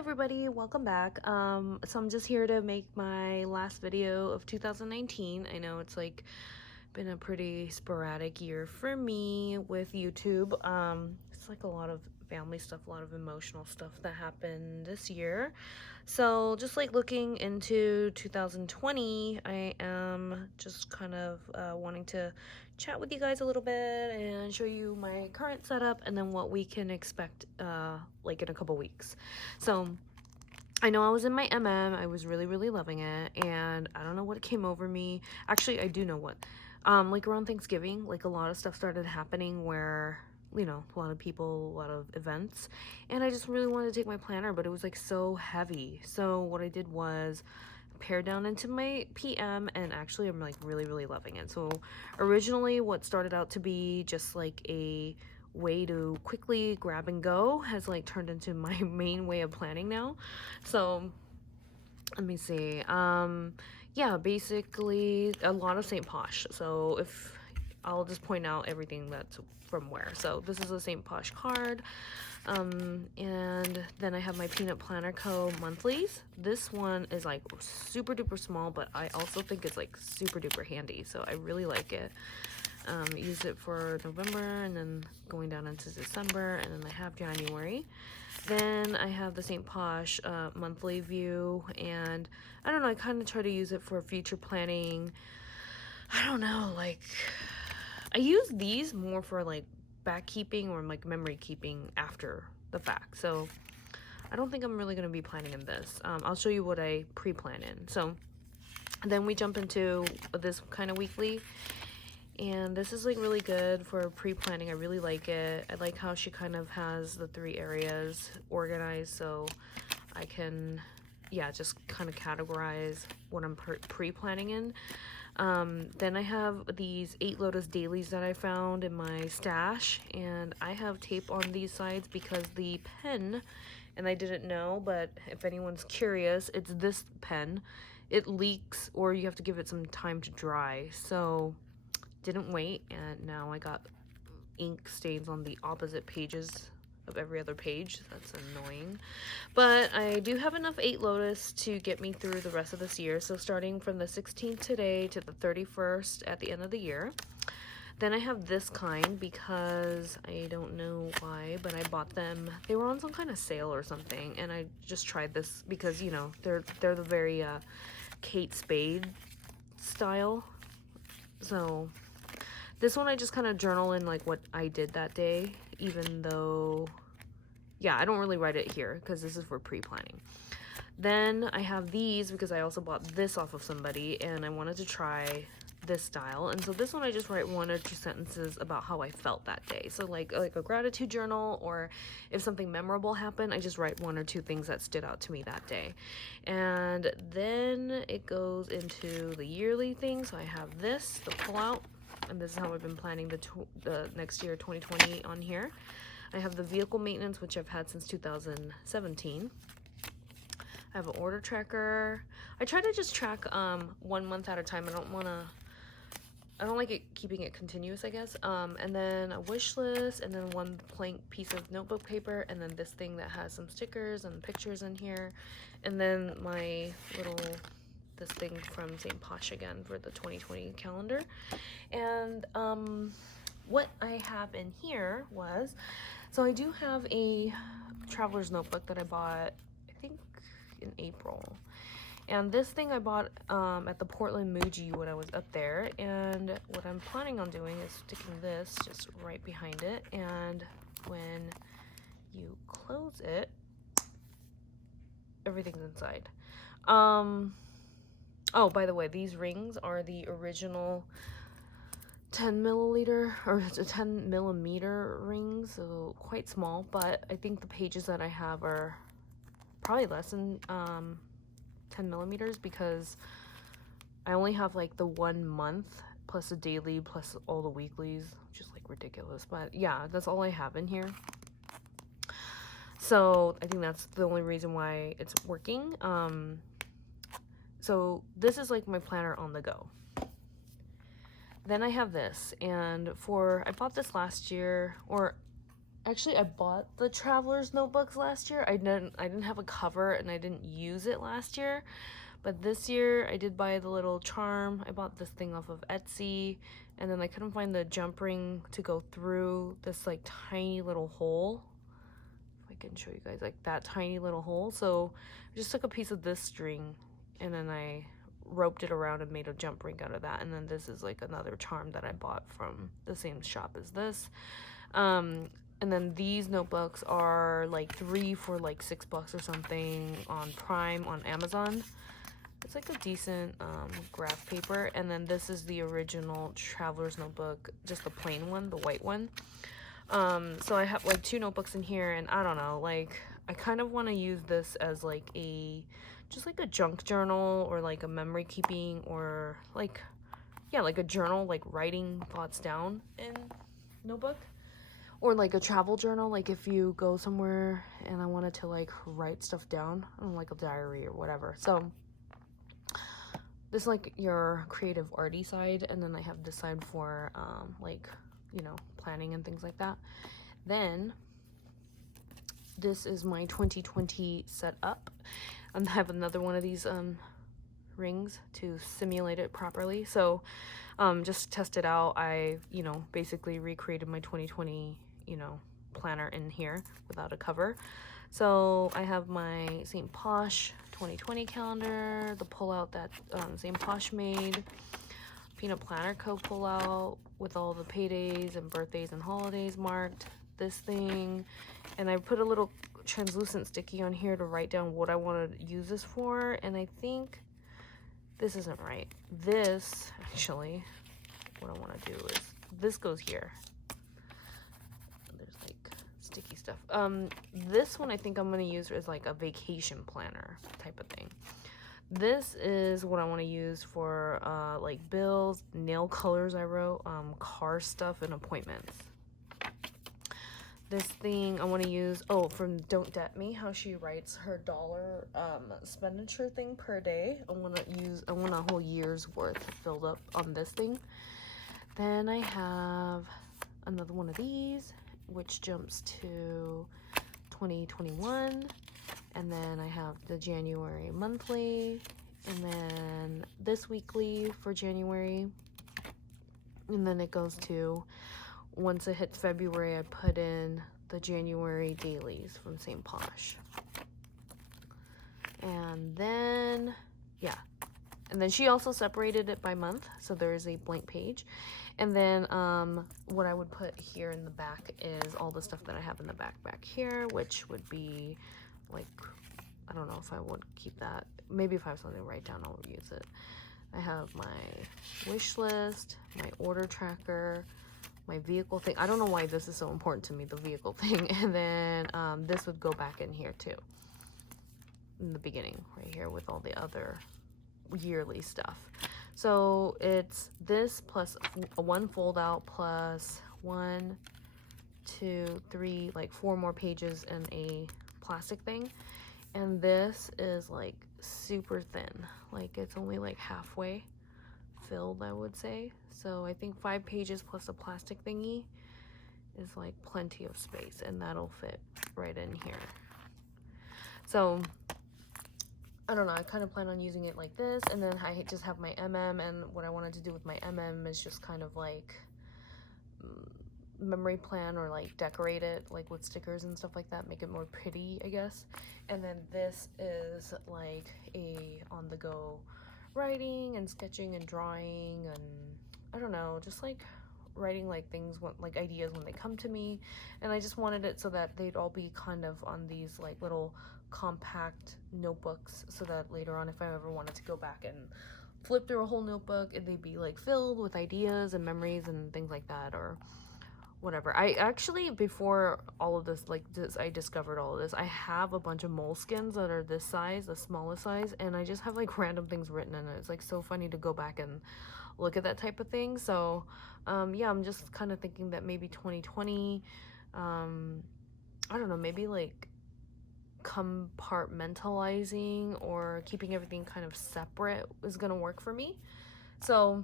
everybody, welcome back. So I'm just here to make my last video of 2019. I know it's like been a pretty sporadic year for me with YouTube. It's like a lot of family stuff, a lot of emotional stuff that happened this year. So just like looking into 2020, I am just kind of wanting to chat with you guys a little bit and show you my current setup and then what we can expect like in a couple weeks. So I know I was in my I was really loving it, and I don't know what came over me. Actually, I do know what. Like around Thanksgiving, like a lot of stuff started happening where, you know, a lot of people, a lot of events, and I just really wanted to take my planner, but it was like so heavy. So what I did was pare down into my PM, and actually I'm like really loving it. So originally what started out to be just like a way to quickly grab and go has like turned into my main way of planning now. So let me see. Yeah, basically a lot of St. Posh. So if I'll just point out everything that's from where. So this is a St. Posh card. And then I have my Peanut Planner Co. monthlies. This one is like super duper small, but I also think it's like super duper handy. So I really like it. Use it for November and then going down into December, and then I have January. Then I have the St. Posh monthly view, and I don't know, I kind of try to use it for future planning. I don't know, like I use these more for like back keeping or like memory keeping after the fact. So I don't think I'm really going to be planning in this. I'll show you what I pre-plan in. So then we jump into this kind of weekly. And this is like really good for pre-planning. I really like it. I like how she kind of has the 3 areas organized, so I can, yeah, just kind of categorize what I'm pre-planning in. Then I have these 8 Lotus dailies that I found in my stash, and I have tape on these sides because the pen, and I didn't know, but if anyone's curious, it's this pen. It leaks, or you have to give it some time to dry, so didn't wait, and now I got ink stains on the opposite pages of every other page. That's annoying, but I do have enough 8 Lotus to get me through the rest of this year. So starting from the 16th today to the 31st at the end of the year. Then I have this kind because I don't know why, but I bought them. They were on some kind of sale or something, and I just tried this because, you know, they're the very Kate Spade style. So this one I just kind of journal in like what I did that day, even though, yeah, I don't really write it here because this is for pre-planning. Then I have these because I also bought this off of somebody and I wanted to try this style. And so this one I just write 1 or 2 sentences about how I felt that day. So like a gratitude journal, or if something memorable happened, I just write 1 or 2 things that stood out to me that day. And then it goes into the yearly thing. So I have this, the pull-out. And this is how I've been planning the next year, 2020, on here. I have the vehicle maintenance, which I've had since 2017. I have an order tracker. I try to just track 1 month at a time. I don't like it keeping it continuous, I guess. And then a wish list, and then 1 blank piece of notebook paper, and then this thing that has some stickers and pictures in here, and then my little this thing from St. Posh again for the 2020 calendar. And what I have in here was, so I do have a traveler's notebook that I bought, I think in April. And this thing I bought at the Portland MUJI when I was up there. And what I'm planning on doing is sticking this just right behind it. And when you close it, everything's inside. Oh, by the way, these rings are the original 10 milliliter or 10 millimeter rings, so quite small, but I think the pages that I have are probably less than 10 millimeters because I only have like the 1 month plus a daily plus all the weeklies, which is like ridiculous. But yeah, that's all I have in here. So I think that's the only reason why it's working. So this is like my planner on the go. Then I have this, and I bought this last year, or Actually, I bought the traveler's notebooks last year. I didn't have a cover and I didn't use it last year. But this year I did buy the little charm. I bought this thing off of Etsy, and then I couldn't find the jump ring to go through this like tiny little hole. If I can show you guys, like that tiny little hole. So I just took a piece of this string and then I roped it around and made a jump ring out of that. And then this is like another charm that I bought from the same shop as this. And then these notebooks are like 3 for like $6 or something on Prime on Amazon. It's like a decent graph paper. And then this is the original traveler's notebook, just the plain one, the white one. So I have like 2 notebooks in here, and I don't know, like I kind of want to use this as like just like a junk journal, or like a memory keeping, or like, yeah, like a journal, like writing thoughts down in notebook. Or like a travel journal, like if you go somewhere and I wanted to like write stuff down, I don't know, like a diary or whatever. So this is like your creative arty side, and then I have this side for like, you know, planning and things like that. Then this is my 2020 setup. I have another one of these rings to simulate it properly. So just test it out. I, you know, basically recreated my 2020, you know, planner in here without a cover. So I have my St. Posh 2020 calendar, the pullout that St. Posh made, Peanut Planner Co. pullout with all the paydays and birthdays and holidays marked, this thing, and I put a little translucent sticky on here to write down what I want to use this for. And I think this isn't right. This, actually, what I want to do is, this goes here. There's like sticky stuff. This one I think I'm going to use as like a vacation planner type of thing. This is what I want to use for like bills, nail colors I wrote, car stuff, and appointments. This thing I want to use, oh, from Don't Debt Me, how she writes her dollar expenditure thing per day. I want a whole year's worth filled up on this thing. Then I have another one of these, which jumps to 2021. And then I have the January monthly, and then this weekly for January. And then it goes to, once it hits February, I put in the January dailies from St. Posh. And then, yeah. And then she also separated it by month, so there is a blank page. And then what I would put here in the back is all the stuff that I have in the back here, which would be like, I don't know if I would keep that. Maybe if I have something to write down, I'll use it. I have my wish list, my order tracker, my vehicle thing. I don't know why this is so important to me, the vehicle thing. And then this would go back in here too, in the beginning, right here with all the other yearly stuff. So it's this plus one fold out plus 1, 2, 3, like 4 more pages in a plastic thing. And this is like super thin, like it's only like halfway filled, I would say. So I think 5 pages plus a plastic thingy is like plenty of space, and that'll fit right in here. So I don't know, I kind of plan on using it like this, and then I just have my and what I wanted to do with my is just kind of like memory plan, or like decorate it like with stickers and stuff like that, make it more pretty, I guess. And then this is like a on-the-go writing and sketching and drawing, and I don't know, just like writing like things, like ideas when they come to me. And I just wanted it so that they'd all be kind of on these like little compact notebooks, so that later on, if I ever wanted to go back and flip through a whole notebook, they'd be like filled with ideas and memories and things like that, or whatever. I actually, before all of this, like this, I discovered all of this, I have a bunch of moleskins that are this size, the smallest size, and I just have like random things written in it. It's like so funny to go back and look at that type of thing. So yeah, I'm just kind of thinking that maybe 2020, I don't know, maybe like compartmentalizing or keeping everything kind of separate is gonna work for me. So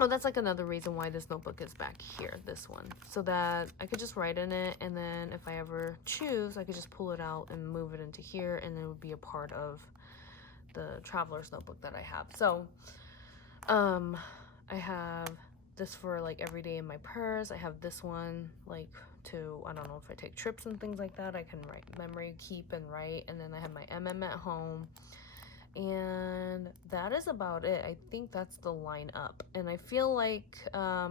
Oh, that's like another reason why this notebook is back here, this one, so that I could just write in it, and then if I ever choose, I could just pull it out and move it into here, and it would be a part of the traveler's notebook that I have. So I have this for like every day in my purse. I have this one like to, I don't know, if I take trips and things like that, I can write, memory keep and write. And then I have my at home, and that is about it. I think that's the lineup. And I feel like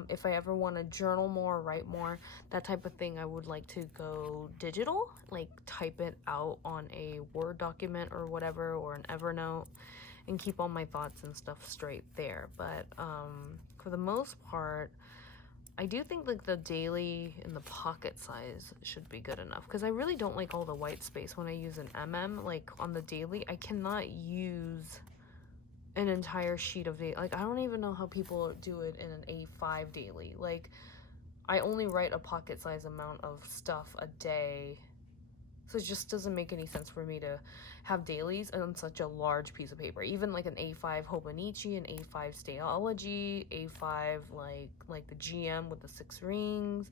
if I ever want to journal more, write more, that type of thing, I would like to go digital, like type it out on a Word document or whatever, or an Evernote, and keep all my thoughts and stuff straight there. But for the most part, I do think like the daily and the pocket size should be good enough, because I really don't like all the white space when I use an like on the daily. I cannot use an entire sheet of daily. Like, I don't even know how people do it in an A5 daily. Like, I only write a pocket size amount of stuff a day, so it just doesn't make any sense for me to have dailies on such a large piece of paper. Even like an A5 Hobonichi, an A5 Stayology, A5 like the GM with the 6 rings.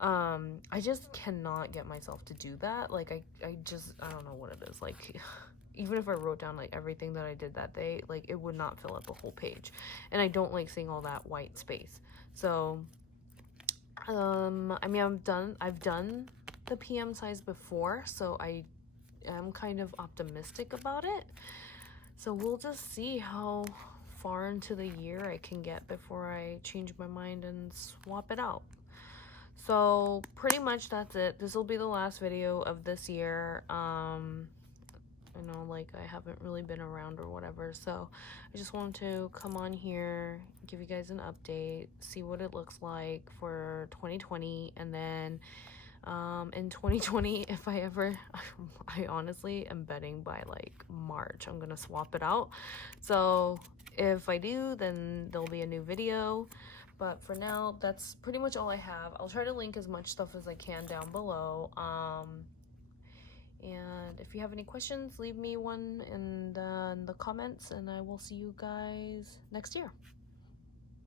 I just cannot get myself to do that. Like I don't know what it is. Like even if I wrote down like everything that I did that day, like it would not fill up a whole page. And I don't like seeing all that white space. So I mean, I've done the PM size before, so I am kind of optimistic about it. So we'll just see how far into the year I can get before I change my mind and swap it out. So pretty much that's it. This will be the last video of this year. I know like I haven't really been around or whatever, so I just wanted to come on here, give you guys an update, see what it looks like for 2020, and then in 2020, if I ever, I honestly am betting by like March I'm gonna swap it out. So if I do, then there'll be a new video. But for now, that's pretty much all I have. I'll try to link as much stuff as I can down below. And if you have any questions, leave me one in the comments, and I will see you guys next year.